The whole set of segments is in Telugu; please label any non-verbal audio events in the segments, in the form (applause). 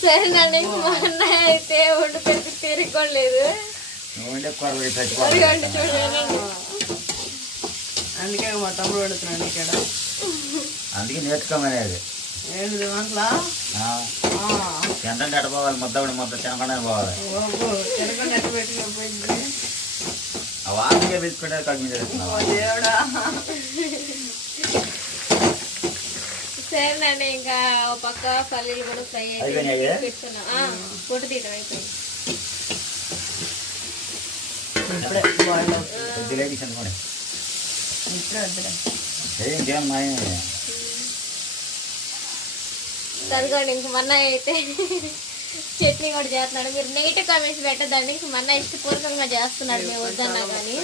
సరేనండి మా అన్నయ్య అయితే వండు పెట్టి చూడండి. అందుకే మా తమ్ముడు పెడుతున్నాడు ఇక్కడ అందుకే నేర్చుకోమనేది. ఎట పోవాలి? ముద్ద ముద్ద తినకుండా పోవాలి వాసనగా పెట్టుకుంటే కడుపు సరేనండి ఇంకా ఒక పక్క పల్లీలు కూడా ఫ్రై? పెడుతున్నాం ఆ, పొట్టు తీయడం అయిపోయింది? చదువుకోండి ఇంక మొన్న అయితే చట్నీ కూడా చేస్తున్నాడు. మీరు నెగిటివ్ కామెంట్స్ పెట్టద్దండి. ఇంక మొన్న ఇష్టపూర్వకంగా చేస్తున్నాడు. మేము వద్దన్నా కానీ.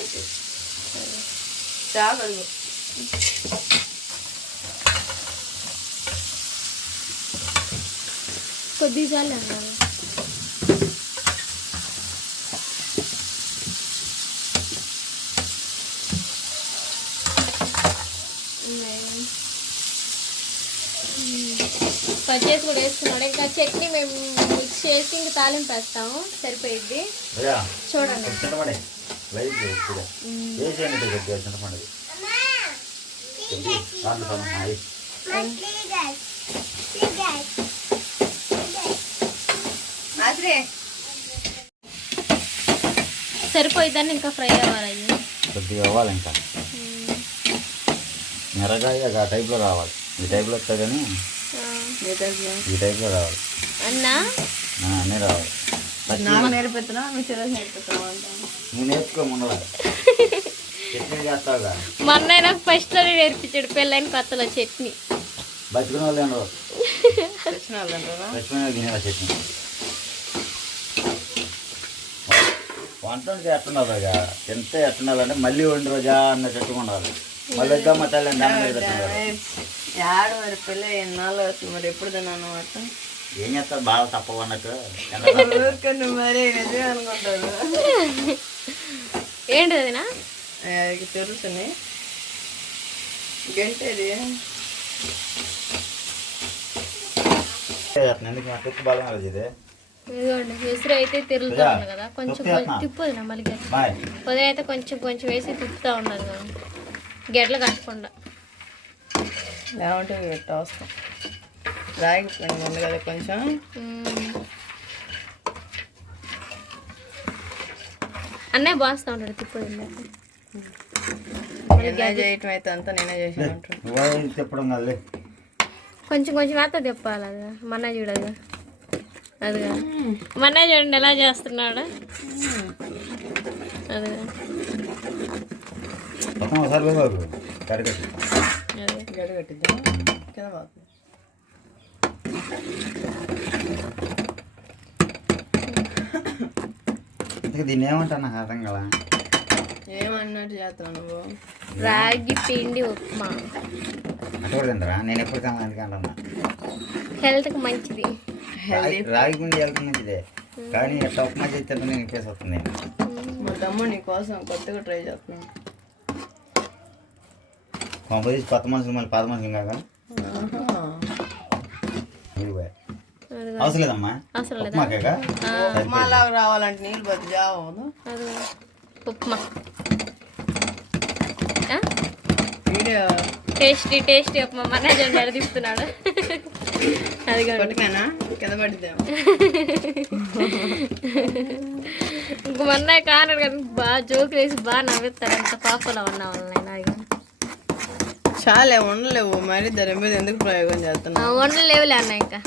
చాలా కొద్దిగా చాలు పచ్చేసి కూడా వేసుకున్నాడు ఇంకా చట్నీ మేము మిక్స్ చేసి ఇంకా తాలింపు వేస్తాము. సరిపోయిద్ది. చూడండి. కొంచెం చింతపండు లైట్ కొద్దిగా వేసేయండి ఇటు కొద్దిగా చింతపండు కొద్దిగా దాంట్లో సగం అయ్యి. ఆశ్రే సరిపోయిద్దని ఇంకా ఫ్రై అవ్వాలి కొద్దిగా అవ్వాలి ఇంకా. మిరగాయ ఆ టైప్లో రావాలి. ఈ టైప్లో వస్తే కానీ ఈ టైప్లో రావాలి. అన్నా? అన్నీ రావాలి. నాకు ఫస్ట్ నేర్పించాడు పెళ్ళైన కొత్తలో చట్నీ. బతుకున్న వాళ్ళు చట్నీ. వంట వండితే ఎట్టున్నారుగా తింటే ఎట్టున్నారంటే మళ్ళీ వండి రోజా అన్న చెట్టు ఉండాలి. మళ్ళీ వద్దాం మా తల్లి యాడు మరి పిల్ల ఎన్నాళ్ళు అవుతుంది మరి? ఎప్పుడు తిన్నాను అన్నమాట ఏం చేస్తారు? బాగా తప్పవు అన్నట్టు. మరి నిజమే అనుకుంటారు. ఏంటి అదినా అది? తెలుసుని గంటేది ఎందుకు? మా బలం అది ఇది ఇదిగోండి విసురు అయితే తిరుగుతూ ఉంది కదా. కొంచెం. తిప్పుది నా మళ్ళీ ఉదయం అయితే కొంచెం కొంచెం వేసి తిప్పుతూ ఉన్నది గెడ్లు కట్టకుండా పిండి ఉంది కదా కొంచెం. అన్నయ్య బాస్తా ఉంటాడు తిప్పుది చేయటం అయితే అంతా నేనే చేసాను కొంచెం కొంచెం వేస్తా తిప్పాలి అది మన్న చూడదు అదిగా మన్న చూడండి ఎలా చేస్తున్నాడు? అదిగా అదే. దీన్ని ఏమంటా నాకు అర్థం కదా ఏమన్నట్టు చేస్తున్నావు నువ్వు? రాగి పిండి ఉప్మా. అటు కూడా తింటారా నేను ఎప్పుడు తిన్నాను ఎందుకంటున్నా హెల్త్కి మంచిది. రాగి రాగి గుండి వెళ్తుంది మంచిదే కానీ ఎట్లా ఉప్మా చేస్తే నేను ఇప్పేసి వస్తుంది మా తమ్ముడు నీ కోసం కొత్తగా ట్రై చేస్తున్నాను కొంపదీసి కొత్త మనుషులు మళ్ళీ పాత మనుషులు కాక అవసరం లేదమ్మా. ఉప్మాకేగా లాగా రావాలంటే నీళ్ళు బతి అదిగా. ఉప్మా ఆ? వీడియో టేస్టీ టేస్టీ మన చూడండి ఎలా తిప్పుతున్నాడు. అదిగోండి పట్టుకానా కింద పడిద్దాం. ఇంక మొన్న కానడు కదా బాగా జోకులు వేసి బాగా నవ్వుతారు అంత పాపలో ఉన్నా వాళ్ళని అదిగో చాలే ఉండలేవు. మరి దాని మీద ఎందుకు ప్రయోగం చేస్తున్నావు? వండలు లేవులే అన్న ఇంకా.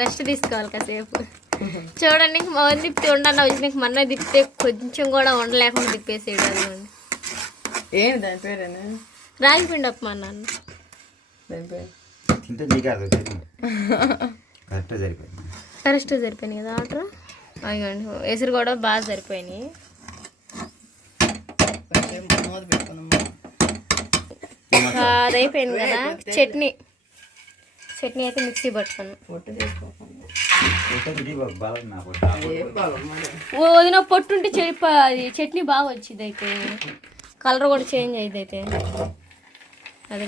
రెస్ట్ తీసుకోవాలి కాసేపు. చూడండి ఇంక మా తిప్పి ఉండన్న వచ్చిన మొన్న తిప్పితే కొంచెం కూడా ఉండలేకుండా తిప్పేసేయడు ఏంటి దాని పేరేనా? రాగి పిండి దాని పేరు తింటే నీకే అర్థం అవుతుంది. కరెక్ట్గా సరిపోయింది. కరెక్ట్ సరిపోయినాయి కదా ఆర్డర్? అదిగోండి ఎసురు కూడా బాగా సరిపోయినాయి. కొంచెం మూత పెట్టుకున్నాము అది అయిపోయింది కదా. చట్నీ. చట్నీ అయితే మిక్సీ పట్టుకున్నాను. వదిన పొట్టుంటే చెడిప అది చట్నీ బాగా వచ్చింది అయితే కలర్ కూడా చేంజ్ అయింది అయితే అది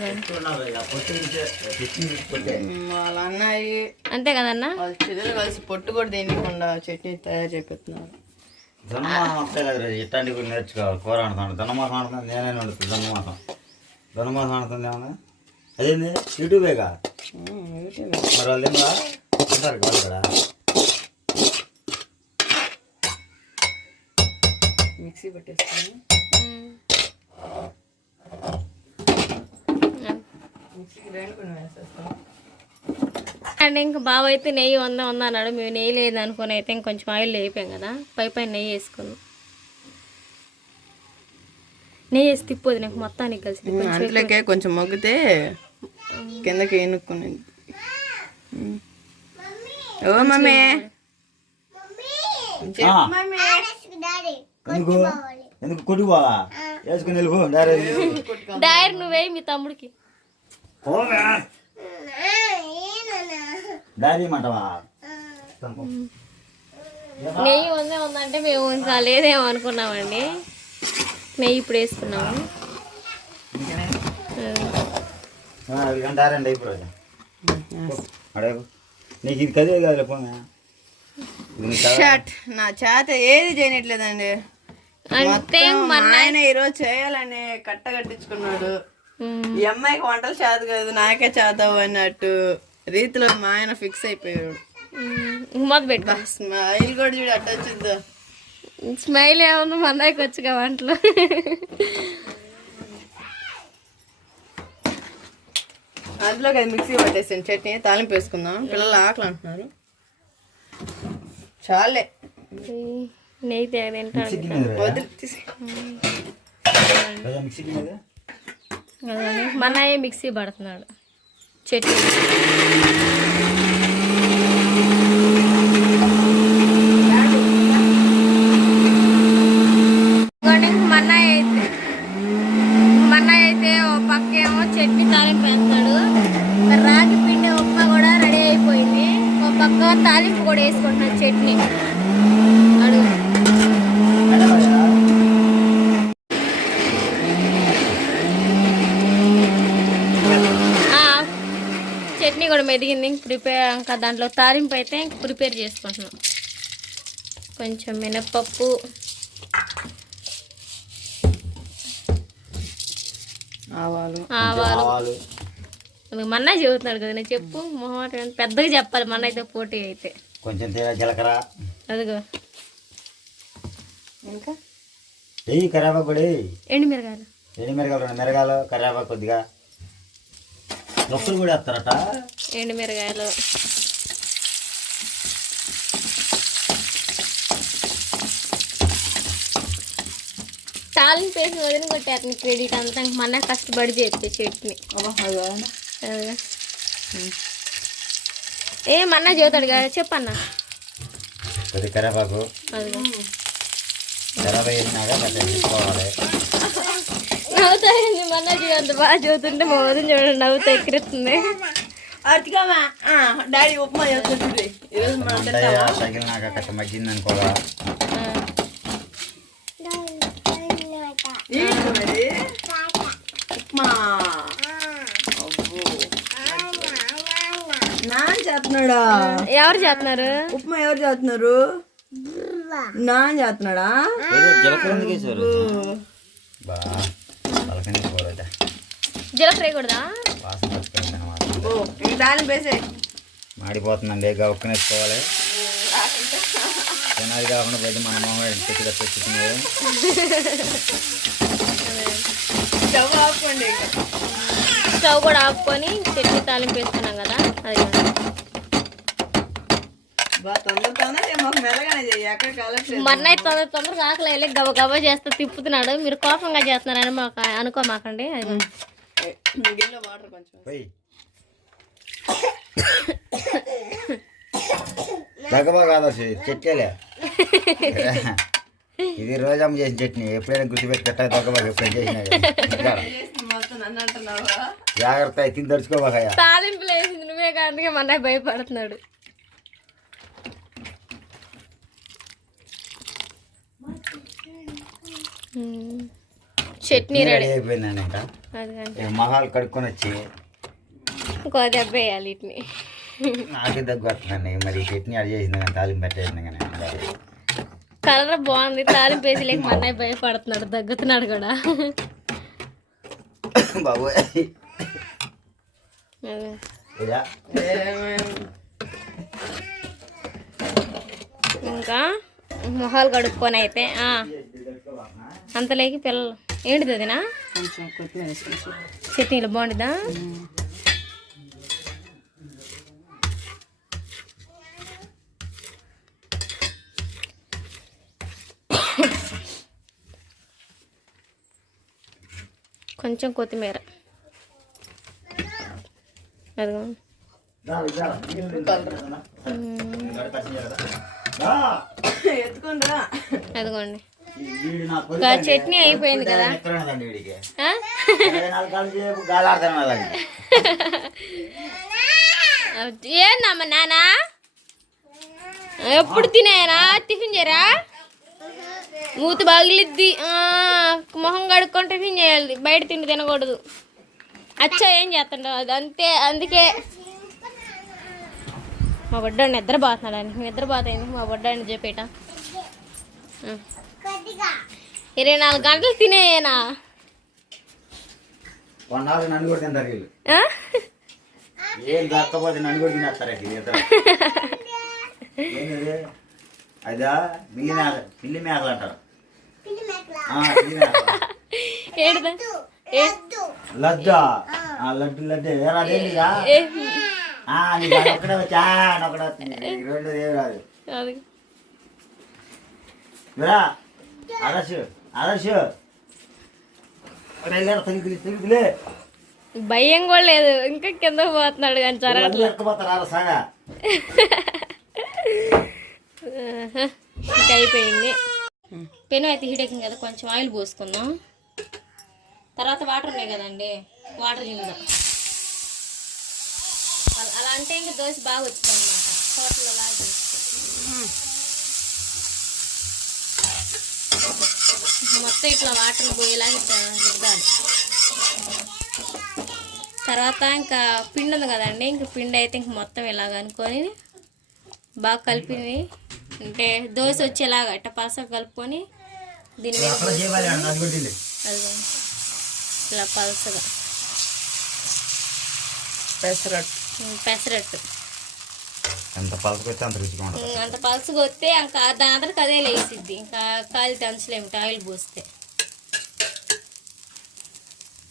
వాళ్ళ అన్నయ్య అంతే కదన్నా? వాళ్ళ చెల్లెలు కలిసి పొట్టు కూడా తినకుండా చట్నీ తయారు చేపిస్తున్నారు. ధనుమాసం వస్తే కదా ఇట్లాంటివి కూడా నేర్చుకోవాలి కూర వండుతాను ధనుమాసం వండుతుంది నేనే వండుతుంది ధనుమాసం ధనుమాసం వండుతుంది ఏమన్నా అదేంది యూట్యూబేగా. మరి వాళ్ళు తింటారు కాదు కదా మిక్సీ పెట్టేస్తాను. అండ్ ఇంకా బావ అయితే నెయ్యి ఉందా ఉందా అన్నాడు. మేము నెయ్యి లేదు అనుకుని అయితే ఇంకొంచెం ఆయిల్ వేయిపోయాం కదా. పై పైన నెయ్యి వేసుకున్నాం. నెయ్యి వేసి తిప్పదు నాకు. మొత్తానికి కలిసి అంట్లోకే కొంచెం మగ్గితే కిందకి ఎనుక్కుని ఓ మమ్మీ. ఎందుకు? కొట్టుకోవాలా. వేసుకుని వెళ్ళిపో. డైరెక్ట్ డైర్ నువ్వేయి మీ తమ్ముడికి. పోగా డాడీ మంటవా నెయ్యి ఉందే ఉందంటే మేము ఇంకా లేదేమో అనుకున్నామండి. నెయ్యి ఇప్పుడు వేసుకున్నాము. అంటారండి ఇప్పుడు అడగ నీకు ఇది కదే కాదు? షట్ నా చేత ఏది చేయనట్లేదండి. అంటే మా ఆయన ఈరోజు చేయాలని కట్ట కట్టించుకున్నాడు. ఈ అమ్మాయికి వంటలు చేత కాదు నాకే చేతావు అన్నట్టు రీతిలో మా ఆయన ఫిక్స్ అయిపోయాడు. మొదలు పెట్టుకో. స్మైల్ కూడా చూడు అట్ట వచ్చిందో. స్మైల్ ఏమన్నా మా అన్నయ్యకి వచ్చుగా వంటలు? అందులో అది మిక్సీ పట్టేసాను చట్నీ తాలింపు వేసుకుందాం. పిల్లలు ఆకలి అంటున్నారు. చాలే. నెయ్యి. వదిలి కదా (laughs) మిక్సీ పడుతున్నాడు. ఏమో చట్నీ తాలింపు వేస్తాడు. రాగి పిండి ఉప్మా కూడా రెడీ అయిపోయింది. ఒక పక్క తాలింపు కూడా వేసుకుంటున్నాడు చట్నీ అడుగు ఆ, మెదిగింది ఇంక ప్రిపేర్ ఇంకా దాంట్లో తాలింపు అయితే ఇంక ప్రిపేర్ చేసుకుంటున్నాం. కొంచెం మినప్పప్పు. ఆవాలు. మన్నా చెబుతున్నాడు కదా నేను చెప్పు మొహమాట పెద్దగా చెప్పాలి మన్న అయితే పోటీ అయితే. కొంచెం తేడా జీలకర్ర. అదిగో. ఇంకా? కూడా ఎండు మిరగాయలు ఎండు మిరగాయలు రెండు మిరగాయలు కొద్దిగా. నొప్పులు కూడా వేస్తారట. ఎండు మిరగాయలు తాలింపు వేసి వదిలి కొట్టేస్తుంది క్రెడిట్ అంతా. ఇంక మన కష్టపడి చేస్తే చట్నీ అబ్బా, అదిగో. అదిగో. ఏ మన్నా చెబుతాడు కదా చెప్పన్నా. కొద్ది నవ్వుతాయింది మన్నా అంత బాగా చదువుతుంటే మా వదిన చూడండి నవ్వుతా ఎక్కిరిస్తుంది. ఆ, డాడీ ఉప్మా చేస్తుంది ఈరోజు మనం మగ్గింది చేస్తున్నాడా? ఎవరు చేస్తున్నారు? ఉప్మా ఎవరు చేస్తున్నారు? నాన్న చేస్తున్నాడా? జీలకర్ర వేయకూడదా వాసన పట్టుకుంది అనమాట ఓ ఈ దాని వేసే మాడిపోతుందండి గౌక్కని వేసుకోవాలి. తినాలి కాకుండా పోతే మన మొహం తెచ్చి తెచ్చుకున్నారు స్టవ్ ఆపుకోండి స్టవ్ కూడా ఆపుకొని చట్నీ తాలింపు వేసుకున్నాం కదా అది తొందర తొందర మన్నయ్య తొందర తొందరగా ఆకలి వెళ్ళి గబ గబ చేస్తూ తిప్పుతున్నాడు. మీరు కోపంగా చేస్తున్నారని మాకు అనుకోమాకండి అది వాటర్ కొంచెం దగ్గబా కాదు చెట్లేలే ఇది రోజమ్మ చేసిన చట్నీ ఎప్పుడైనా గుర్తుపెట్టి పెట్టాలి దగ్గబా ఎప్పుడైనా చేసినా జాగ్రత్త తిని తడుచుకోబాకయ్యా తాలింపులు వేసింది నువ్వే అందుకే మన్నయ్య భయపడుతున్నాడు. చట్నీ రెడీ ఈ మొహాలు కడుక్కొని వచ్చి ఇంకో దెబ్బ వేయాలి వీటిని. నాకే దగ్గు వస్తుందండి మరి చట్నీ అడి చేసింది కానీ తాలింపు పెట్టేసింది కానీ. కలర్ బాగుంది. తాలింపు వేసి లేక మా అన్నయ్య భయపడుతున్నాడు. దగ్గుతున్నాడు కూడా. బాబు ఇంకా మొహాలు కడుక్కొని అయితే. అంతలేకి పిల్లలు. ఏంటిది అదినా? చట్నీలు బాగుంటుందా కొంచెం కొత్తిమీర. అదిగో. అదిగోండి. చట్నీ అయిపోయింది కదా. ఏందమ్మ నానా? ఎప్పుడు తినేనా? టిఫిన్ చేయరా? మూత పగిలిద్ది ఆ, మొహం కడుక్కొని టిఫిన్ చేయాలి. బయట తిండి తినకూడదు. అచ్చా ఏం చేస్తుండవు అది. అంతే అందుకే. మా బొడ్డాడు నిద్రపోతున్నాడు అని నిద్రపోతాయింది మా బొడ్డాడిని చెప్పేట. ఇరవై నాలుగు గంటలు తినేనా? ఏం నన్ను కూడా తినేస్తారు (laughs) అదా? పిల్లి మేకలు అంటారు పిల్లి మేకలు. లడ్డా ఆ, లడ్డు లడ్డు ఏరా ఏ ఆ, ఒక్కడే వచ్చా వస్తుంది రెండు ఏం రాదు రైలు తిరిగి తిరిగిలే భయం కూడా లేదు ఇంకా కింద పోతున్నాడు కానీ జరగట్లేదు ఎక్కపోతారా సాగా. ఇంకా అయిపోయింది పెను అయితే హీటెక్కింది కదా కొంచెం ఆయిల్ పోసుకుందాం. తర్వాత వాటర్ ఉన్నాయి కదండి వాటర్ చిందుదాం అలా- అలా అంటే ఇంకా దోశ బాగా వచ్చింది అనమాట హోటల్ అలా మొత్తం ఇట్లా వాటర్ పోయేలాగా రుద్దాలి. తర్వాత ఇంకా పిండి ఉంది కదండి ఇంక పిండి అయితే ఇంక మొత్తం ఇలాగ అనుకొని బాగా కలిపి అంటే దోశ వచ్చేలాగా ఇట్ట పలస కలుపుకొని దీని మీద అక్కడ చేయాలి అది కొట్టింది అదిగో ఇలా పలసగా పెసరట్టు. పెసరట్టు. ఎంత పలసకొస్తే అంత రుచిగా ఉంటుంది. అంత పలసగా వస్తే ఇంకా దాని అందరికి అదే లేసిద్ది ఇంకా కాలి దంచలేము ఆయిల్ పోస్తే.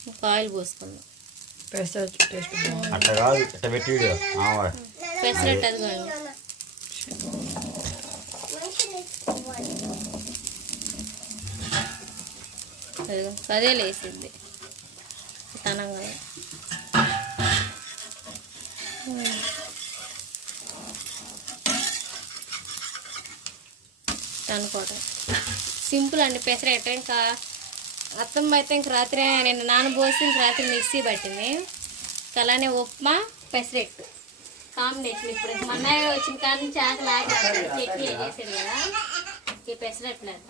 ఇంకా ఆయిల్ పోసుకుందాం. పెసరట్టు టేస్ట్ అట్ట కాదు పెట్టి వీడియో. పెసరట్టు అదిగోండి అదిగో అదే లేసింది తనంగా. అనుకోవటం సింపుల్ అండి పెసరట్టు ఇంకా అత్తమ్మ అయితే ఇంక రాత్రి నేను నానబోసి ఇంక రాత్రి మిక్సీ పట్టింది. ఇంకా అలానే ఉప్మా పెసరెట్టు కాంబినేషన్ ఇప్పుడు. మా అన్నయ్య వచ్చిన కాడ నుంచి ఆకలి ఆకలి చట్నీ చేసాడు కదా ఈ పెసరట్లు అంట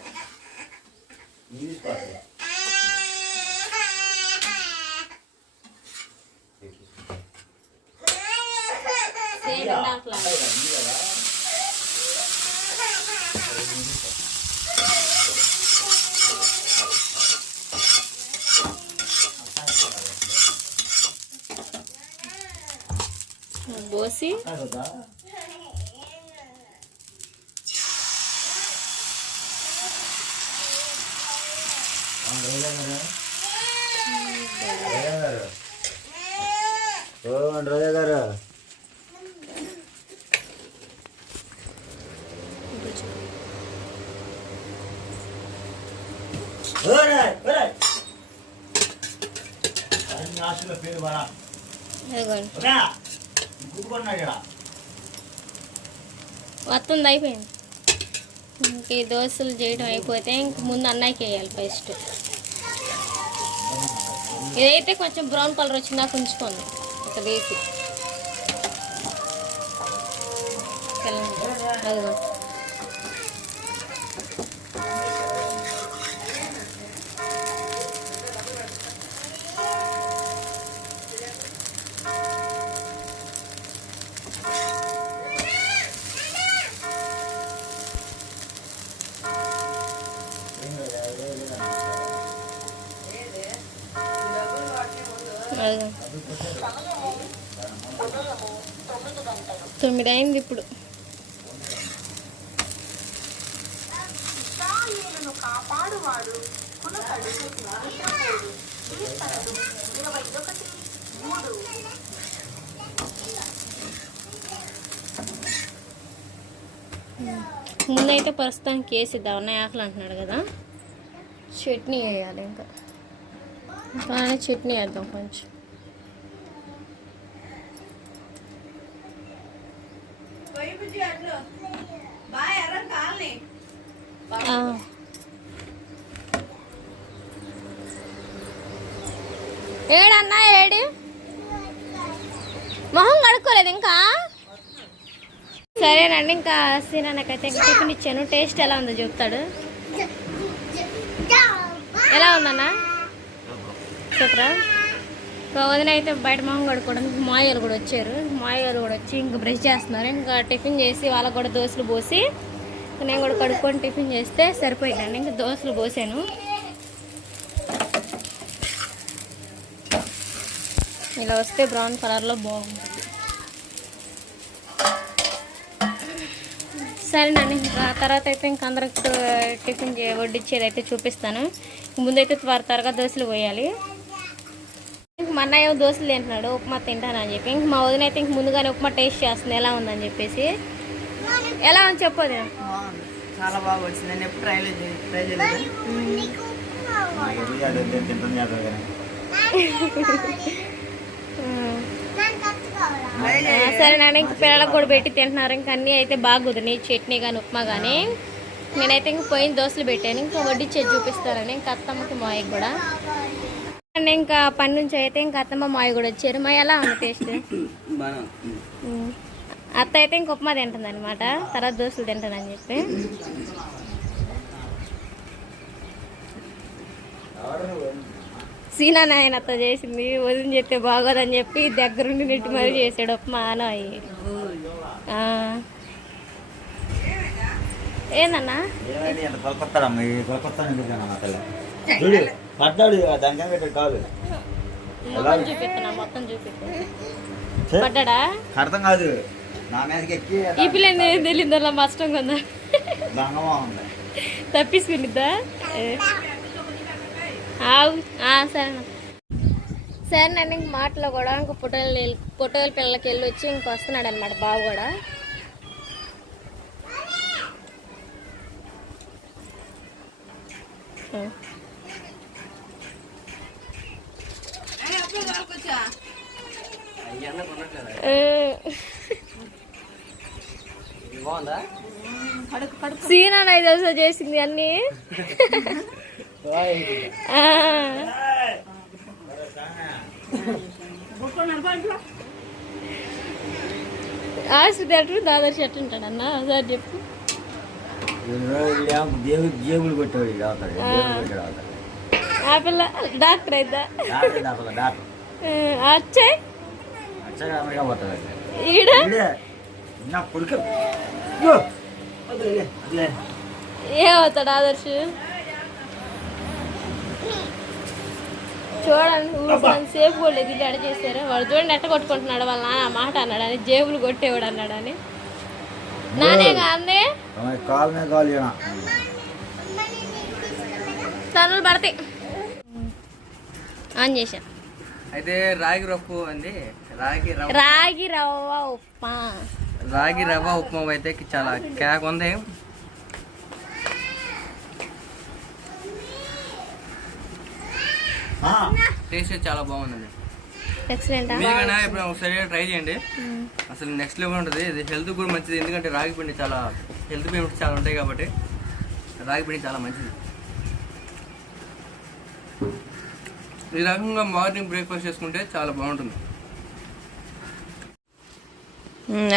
సేమ్ ఇందాకలా. పోసి ఓ రోజా గారు ఓరే, ఓరే. అన్ని ఆశల పేరు బాగా అదిగోండి ఓకే కూతుకున్నాడు ఇక్కడ వస్తుంది అయిపోయింది. ఇంక ఈ దోశలు చేయడం అయిపోతే ఇంక ముందు అన్నయ్యకి వేయాలి ఫస్ట్ ఇదైతే కొంచెం బ్రౌన్ కలర్ వచ్చిందా ఉంచుకోండి. ఒక వేసి అదిగో. తొమ్మిది అయింది ఇప్పుడు ముందైతే ప్రస్తుతానికి వేసిద్దాం ఉన్నాయి ఆకలి అంటున్నాడు కదా. చట్నీ వేయాలి ఇంకా. కానీ చట్నీ వేద్దాం కొంచెం. ఏడన్నా ఏడు? మొహం కడుక్కోలేదు ఇంకా? సరేనండి ఇంకా సీనాకైతే ఇంకా టిఫిన్ ఇచ్చాను. టేస్ట్ ఎలా ఉందో చెప్తాడు. ఎలా ఉందన్నా? సూపరా ఇంకా వదిన అయితే బయట మొహం కడుక్కోవడానికి మాయలు కూడా వచ్చారు. మాయలు కూడా వచ్చి ఇంకా బ్రష్ చేస్తున్నారు. ఇంకా టిఫిన్ చేసి వాళ్ళకు కూడా దోశలు పోసి నేను కూడా కడుక్కొని టిఫిన్ చేస్తే సరిపోయిందండి ఇంకా దోశలు పోసాను. ఇలా వస్తే బ్రౌన్ కలర్లో బాగుంటుంది. సరేనండి ఇంకా తర్వాత అయితే ఇంక అందరికి టిఫిన్ వడ్డిచ్చేది అయితే చూపిస్తాను. ముందైతే త్వర త్వరగా దోశలు పోయాలి. అన్నయ్య దోశలు తింటున్నాడు ఉప్మా తింటానని చెప్పి. ఇంక మా వదిన అయితే ఇంక ముందుగానే ఉప్మా టేస్ట్ చేస్తుంది ఎలా ఉందని చెప్పేసి. ఎలా ఉంది చెప్పదు బాగుంది చాలా బాగా వచ్చింది. నేను ఎప్పుడు ట్రై ట్రై కానీ సరేనండి ఇంక పిల్లలకు కూడా పెట్టి తింటున్నారు. ఇంక అన్నీ అయితే బాగా కుదిరినాయి చట్నీ కానీ ఉప్మా కానీ నేనైతే ఇంక పోయిన దోశలు పెట్టాను. ఇంకా వడ్డిచ్చేది చూపిస్తారని ఇంకా అత్తమ్మకి మాయకి కూడా. అండ్ ఇంకా పని నుంచి అయితే ఇంకా అత్తమ్మ మాయ కూడా వచ్చారు. మా ఎలా ఉంది టేస్ట్. అత్త అయితే ఇంక ఉప్మా తింటుంది అనమాట తర్వాత దోశలు తింటానని చెప్పి. సీనా నాయన అత్త చేసింది. వదిన చెప్తే బాగోదని చెప్పి దగ్గరుండి నెట్టి మరీ చేసాడు ఉప్మా అని అయ్యి. ఏందన్నా? చూడు పడ్డాడు దానికన్నా పెట్టాడు కాదు మొత్తం చూపిస్తున్నా మొత్తం చూపిస్తా ఛే, పడ్డాడా? అర్థం కాదు. నా మీదకి ఎక్కి ఈ పిల్ల ఏం తెలియదు అలా దంగమా ఉంది? తప్పించుకునిద్దా. ఆవు ఆ, సరేనా సరే నన్ను ఇంక మాటలో కూడా ఇంక పొట్టేలు పొట్టేల పిల్లలకి వెళ్ళి వచ్చి ఇంక వస్తున్నాడు అనమాట బాబు కూడా. ఆ. సీనా రోజులు చేసింది అన్ని? ఆ. ఆశృతి అటు దాదాపు చెట్టు ఉంటాడు అన్న ఒకసారి చెప్పు. జేబులు కొట్టాడు ఆ పిల్ల డాక్టర్ అయిద్దా? డాక్టర్. పోతాడు ఈడ. ఏమవుతాడు ఆదర్శ్? చూడండి ఊరుకొని సేఫ్ కూడా అడ చేశారు వాడు చూడండి ఎట్ట కొట్టుకుంటున్నాడు వాళ్ళ నాన్న మాట అన్నాడని జేబులు కొట్టేవాడు అన్నాడని. నానే కాంది తనులు పడతాయి. ఆన్ చేశా. అయితే రాగి రప్పు అండి. రాగి రవ్వ. రాగి రవ్వ ఉప్మా. రాగి రవ్వ ఉప్మా అయితే చాలా కేక్ ఉంది. టేస్ట్ చాలా బాగుందండి. ఎక్సలెంటా మీకైనా ఇప్పుడు ఒకసారి ట్రై చేయండి. అసలు నెక్స్ట్ లెవెల్ ఉంటుంది. ఇది హెల్త్ కూడా మంచిది. ఎందుకంటే రాగి పిండి చాలా హెల్త్ బెనిఫిట్స్ చాలా ఉంటాయి కాబట్టి రాగి పిండి చాలా మంచిది. ఈ రకంగా మార్నింగ్ బ్రేక్ఫాస్ట్ చేసుకుంటే చాలా బాగుంటుంది.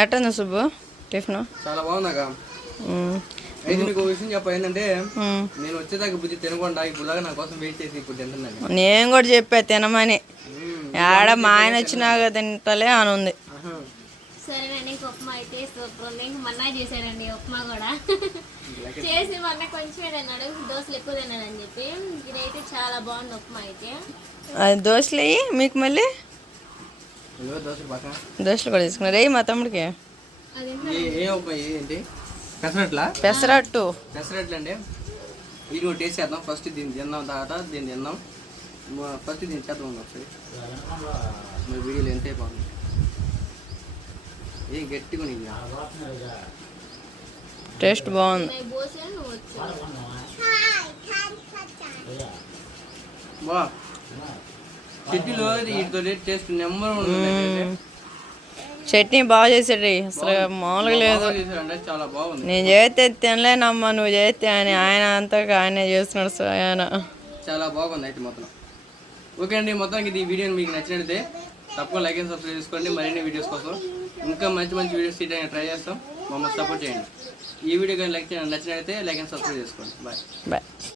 ఎట్టుంది సుబ్బు? టిఫిన్? చాలా బాగుందాక అయితే ఒక విషయం చెప్ప ఏంటంటే నేను వచ్చేదాకా బుద్ధి తినకుండా ఇప్పుడు నా కోసం వెయిట్ చేసి ఇప్పుడు తింటుందండి నేను కూడా చెప్పా తినమని. ఆడ మా ఆయన వచ్చినాక తింటలే అని ఉంది సరేనండి ఇంక ఉప్మా అయితే సూపర్ బాగుంది ఇంకా మా అన్నయ్య చేశాడండి ఉప్మా కూడా. చేసి మా అన్న కొంచెమే తిన్నాడు దోశలు ఎక్కువ తిన్నాడని చెప్పి. ఇదైతే చాలా బాగుంది ఉప్మా అయితే. అది దోశలు అయ్యి మీకు మళ్ళీ? దోశలు కూడా తీసుకున్నారు. ఏ మా తమ్ముడికి? పెసరట్టు పెసరట్లు? అండి ఇది కూడా టేస్ట్ చేద్దాం. ఫస్ట్ దీన్ని తిందాం తర్వాత దీన్ని తిందాం ఫస్ట్ దీన్ని చేద్దాం ఉంది ఒకసారి మరి వీడియోలు ఎంత అయిపోతుంది ఏం గట్టిగా ఉంది ఇది. టేస్ట్ బాగుంది నేను పోసే నువ్వు వచ్చు బా సిటీలో వీటితో టేస్ట్ నెంబర్ ఉంటుంది చట్నీ బాగా చేసాడు. అసలు మామూలుగా లేదు. బాగుంది. నేను చేస్తే తినలేనమ్మా నువ్వు చేస్తే అని ఆయన అంతా ఆయనే చేస్తున్నాడు సో ఆయన. చాలా బాగుంది అయితే మొత్తం. ఓకే అండి మొత్తానికి ఇది ఈ వీడియో మీకు నచ్చినట్లయితే తప్పకుండా లైక్ అండ్ సబ్స్క్రైబ్ చేసుకోండి. మరిన్ని వీడియోస్ కోసం ఇంకా మంచి మంచి వీడియోస్ తీయడానికి ట్రై చేస్తాం. మమ్మల్ని సపోర్ట్ చేయండి. ఈ వీడియో కానీ లైక్ చేయండి. నచ్చినట్లయితే లైక్ అండ్ సబ్స్క్రైబ్ చేసుకోండి. Bye bye